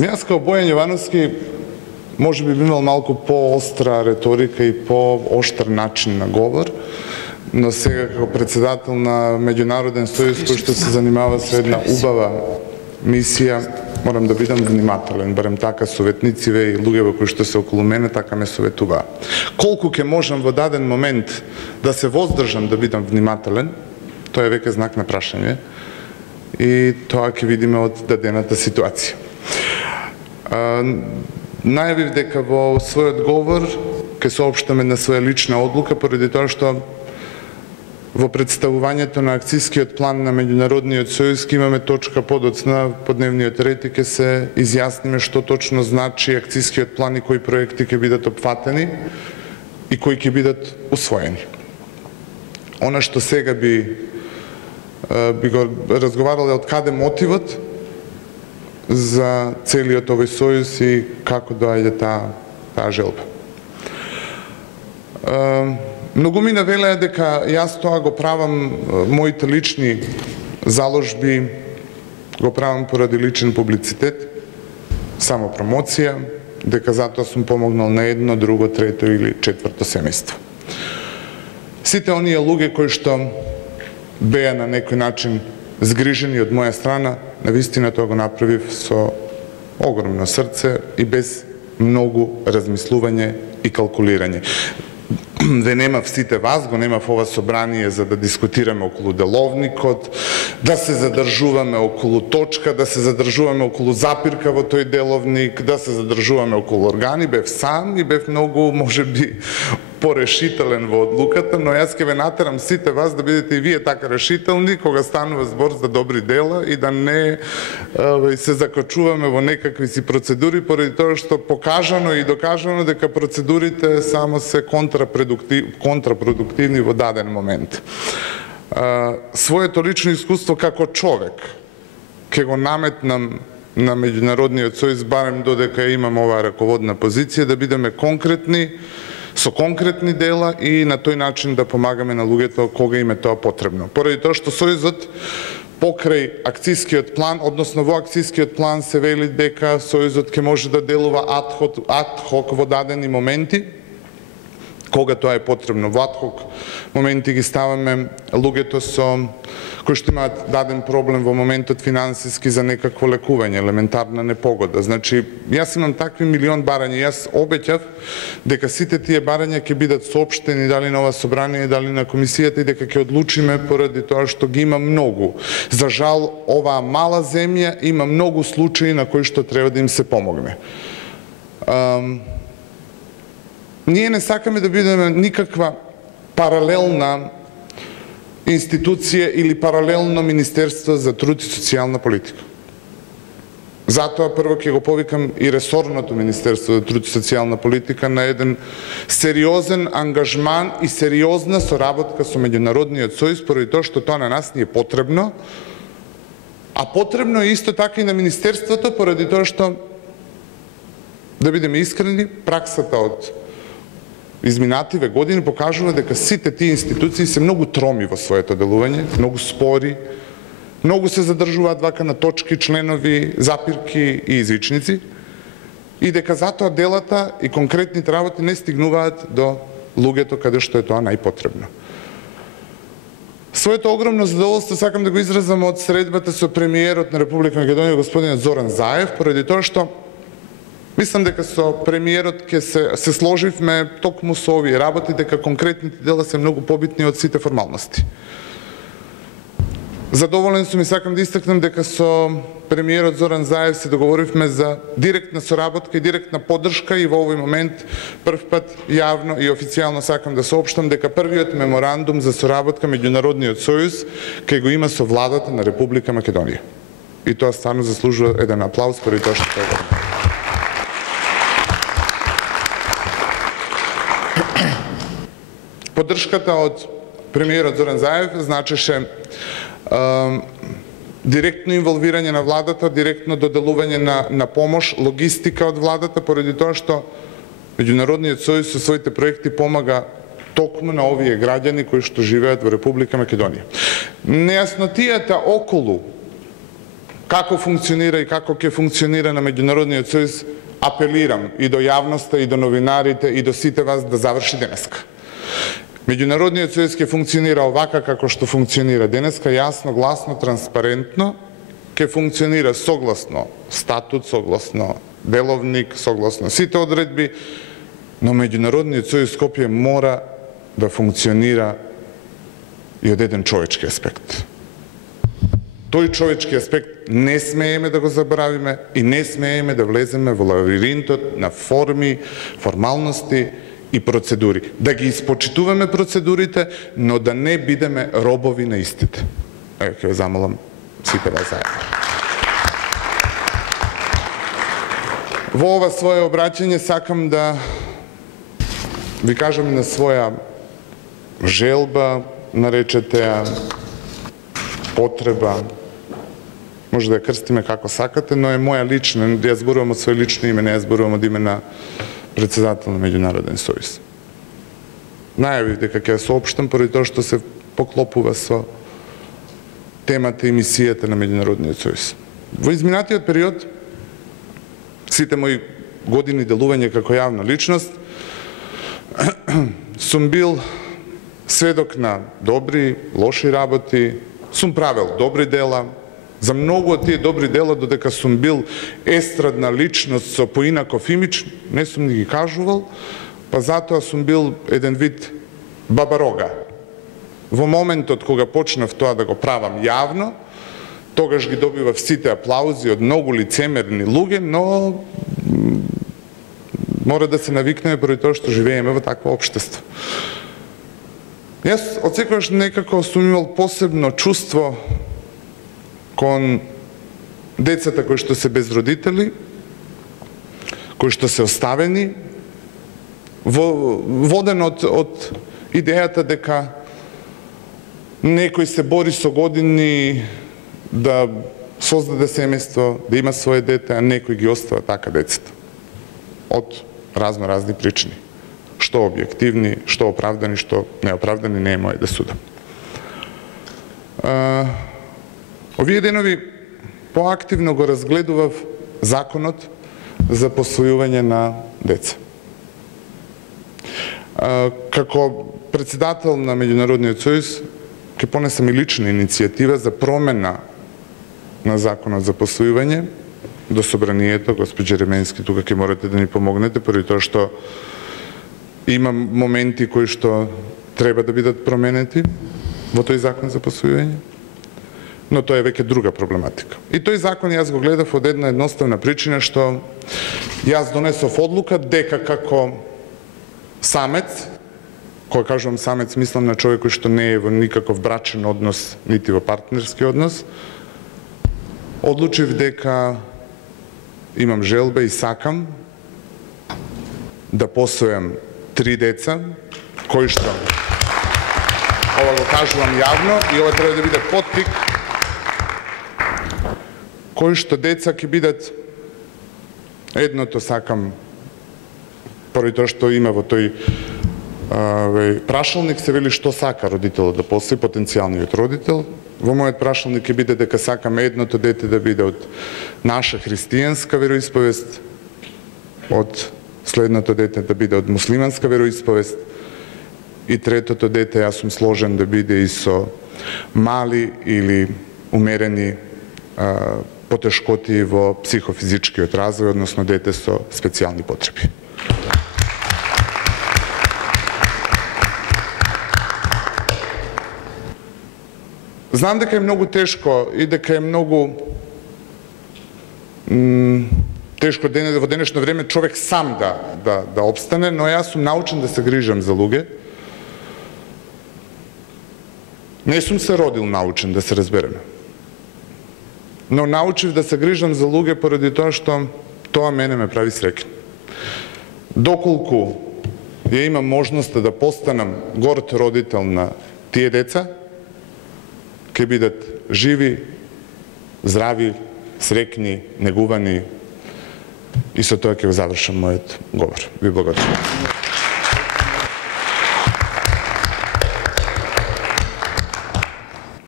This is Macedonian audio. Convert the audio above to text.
Јас као Бојан Јовановски може би имал малку поостра риторика и пооштар начин на говор, но сега како председател на Меѓународен сојуз кој што се занимава со една убава мисија, морам да бидам внимателен, барем така советнициве и луѓето кои што се околу мене така ме советуваа. Колку ќе можам во даден момент да се воздржам да бидам внимателен, тоа е веќе знак на прашање и тоа ќе видиме од дадената ситуација. Најавив дека во својот говор ќе соопштам една своја лична одлука поради тоа што во представувањето на акцискиот план на Меѓународниот сојуз имаме точка подоцна по дневниот ред и ќе се изјасниме што точно значи акцискиот план и кои проекти ќе бидат опфатени и кои ќе бидат усвоени. Она што сега би го разговарале од каде мотивот за целиот овој сојуз и како доаѓа таа желба. Многумина велеа дека јас тоа го правам, моите лични заложби го правам поради личен публицитет, само промоција, дека затоа сум помогнал на едно, друго, трето или четврто семејство. Сите оние луѓе кои што беа на некој начин згрижени од моја страна, навистина тоа го направив со огромно срце и без многу размислување и калкулирање. Ве немав сите вас, го немав ова собрание за да дискутираме околу деловникот, да се задржуваме околу точка, да се задржуваме околу запирка во тој деловник, да се задржуваме околу органи. Бев сам и бев многу, можеби, порешителен во одлуката, но јас ќе ве натерам сите вас да бидете и вие така решителни кога станува збор за добри дела и да не се закачуваме во некакви си процедури поради тоа што покажано и докажано дека процедурите само се контрапродуктивни во даден момент. Своето лично искуство како човек ќе го наметнам на Меѓународниот сојуз, барем додека имам оваа раководна позиција, да бидеме конкретни, со конкретни дела и на тој начин да помагаме на луѓето кога им е тоа потребно. Поради тоа што сојузот покрај акцискиот план, односно во акцискиот план се вели дека сојузот ќе може да делува ад хок во дадени моменти, кога тоа е потребно. Во ад хок моменти ги ставаме луѓето кои што имаат даден проблем во моментот финансиски за некакво лекување, елементарна непогода. Значи, јас имам такви милион барања. Јас обеќав дека сите тие барања ќе бидат соопштени дали на ова собрание, дали на комисијата и дека ќе одлучиме поради тоа што ги има многу. За жал, оваа мала земја има многу случаи на кои што треба да им се помогне. Ние не сакаме да бидеме никаква паралелна институција или паралелно Министерство за труд и социјална политика. Затоа прво ќе го повикам и ресорното Министерство за труд и социјална политика на еден сериозен ангажман и сериозна соработка со Меѓународниот сојуз, поради тоа што тоа на нас ни е потребно, а потребно е исто така и на Министерството, поради тоа што, да бидеме искрени, праксата од изминативе години покажува дека сите тие институции се многу троми во своето делување, многу спори, многу се задржуваат вака на точки, членови, запирки и извичници, и дека затоа делата и конкретните работи не стигнуваат до луѓето каде што е тоа најпотребно. Своето огромно задоволство сакам да го изразам од средбата со премиерот на Република Македонија господинот Зоран Заев, поради тоа што мислам дека со премиерот ќе се сложивме токму со овие работи, дека конкретните дела се многу побитни од сите формалности. Задоволен сум и сакам да истакнам дека со премиерот Зоран Заев се договоривме за директна соработка и директна поддршка и во овој момент прв пат јавно и официјално сакам да соопштам дека првиот меморандум за соработка Меѓународниот сојуз ќе го има со владата на Република Македонија. И тоа стварно заслужува еден аплауз поради тоа што тоа го. Поддршката од премиерот Зоран Заев значеше директно инволвирање на владата, директно доделување на помош, логистика од владата, поради тоа што Меѓународниот сојуз со своите проекти помага токму на овие граѓани кои што живеат во Република Македонија. Нејаснотијата околу како функционира и како ќе функционира на Меѓународниот сојуз, апелирам и до јавноста, и до новинарите, и до сите вас да заврши денеска. Меѓународниот сојуз ќе функционира овака како што функционира денеска, јасно, гласно, транспарентно, ќе функционира согласно статут, согласно деловник, согласно сите одредби, но Меѓународниот сојуз Скопје мора да функционира и од еден човечки аспект. Тој човечки аспект не смееме да го забравиме и не смееме да влеземе во лавиринтот на форми, формалности и процедури. Да ги испочитуваме процедурите, но да не бидеме робови на истите. Еве, ќе ве замолам сите вас заедно. Во ова свое обраќање сакам да ви кажам на своја желба, наречете ја, потреба, може да ја крстиме како сакате, но е моја лична, ја зборувам од своје лично име, не ја зборувам од име на председател на Меѓународен сојуз. Најавив дека ќе ја соопштам поради тоа што се поклопува со темата и мисијата на Меѓународниот сојуз. Во изминатиот период, сите мои години делување како јавна личност, сум бил сведок на добри, лоши работи, сум правел добри дела. За многу од тие добри дела, додека сум бил естрадна личност со поинаков имидж, не сум ни ги кажувал, па затоа сум бил еден вид бабарога. Во моментот кога почнав тоа да го правам јавно, тогаш ги добивав сите аплаузи од многу лицемерни луѓе, но мора да се навикнеме поради тоа што живееме во такво општество. Јас од секогаш некако сум имал посебно чувство кон децата кои што се без родители, кои што се оставени, воден од идејата дека некој се бори со години да создаде семејство, да има свое дете, а некој ги остава така децата. Од разни причини. Што објективни, што оправдани, што неоправдани, не е мој да судам. Овие денови поактивно го разгледував законот за посвојување на деца. Како председател на Меѓународниот сојуз ќе понесам и лична иницијатива за промена на законот за посвојување до собранието. Госпоđа Ременски, тука ќе морате да ни помогнете, поради тоа што има моменти кои што треба да бидат променети во тој закон за посвојување, но тоа е веќе друга проблематика. И тој закон јас го гледав од една едноставна причина, што јас донесов одлука дека како самец, кога кажувам самец, мислам на човек кој што не е во никаков брачен однос, нити во партнерски однос, одлучив дека имам желба и сакам да посвојам 3 деца, кои што, ова го кажувам јавно и ова треба да биде поттик, кои што деца ќе бидат, едното сакам, поради тоа што има во тој прашалник се вели што сака родителот да посвои, потенцијалниот родител. Во мојот прашалник ќе биде дека сакам едното дете да биде од наша христијанска вероисповест, од следното дете да биде од муслиманска вероисповест и третото дете јас сум сложен да биде и со мали или умерени потешкоти во психофизичкиот развој, односно дете со специјални потреби. Знам дека е многу тешко и дека е многу тешко во денешно време човек сам да обстане, но јас сум научен да се грижам за луѓе. Не сум се родил научен, да се разбереме. Но научив да се грижам за луѓе поради тоа што тоа мене ме прави среќен. Доколку ја имам можноста да постанам горд родител на тие деца, ќе бидат живи, здрави, среќни, негувани и со тоа ќе го завршам мојот говор. Ви благодарам.